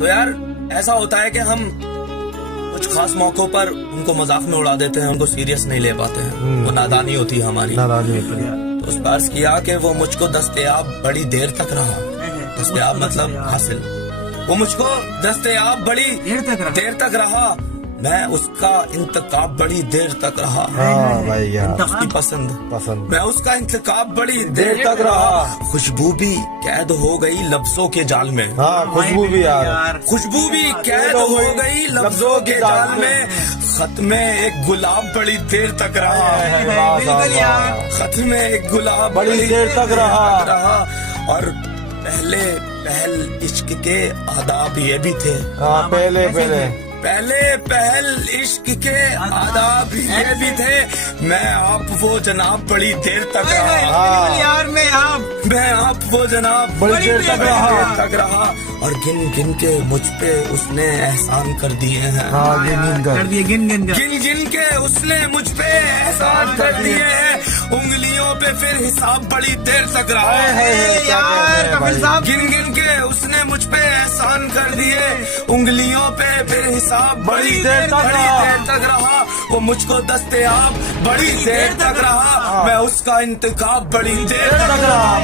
تو یار ایسا ہوتا ہے کہ ہم کچھ خاص موقعوں پر ان کو مذاق میں اڑا دیتے ہیں، ان کو سیریس نہیں لے پاتے ہیں، وہ نادانی ہوتی ہے ہماری۔ تو اس پر عرض کیا کہ وہ مجھ کو دستیاب بڑی دیر تک رہا، دستیاب مطلب حاصل، وہ مجھ کو دستیاب بڑی دیر تک رہا، میں اس کا انتخاب بڑی دیر تک رہا، اس کی پسند میں اس کا انتخاب بڑی دیر تک رہا، خوشبو بھی قید ہو گئی لفظوں کے جال میں، خوشبو بھی خوشبو بھی قید ہو گئی لفظوں کے جال میں، خط میں ایک گلاب بڑی دیر تک رہا، خط میں ایک گلاب بڑی دیر تک رہا، اور پہل عشق کے آداب یہ بھی تھے، پہل عشق کے آداب یہ بھی تھے، میں آپ وہ جناب بڑی دیر تک رہا، میں آپ وہ جناب بڑی دیر تک رہا، اور گن گن کے مجھ پہ اس نے احسان کر دیے ہیں، گن گن کے اس نے مجھ پہ احسان کر دیے ہیں، انگلیوں پہ پھر حساب بڑی دیر تک رہا، گن گن کے اس نے مجھ پہ احسان کر دیے، انگلیوں پہ پھر حساب بڑی دیر تک رہا، وہ مجھ کو دستیاب بڑی دیر تک رہا، میں اس کا انتخاب بڑی دیر تک رہا۔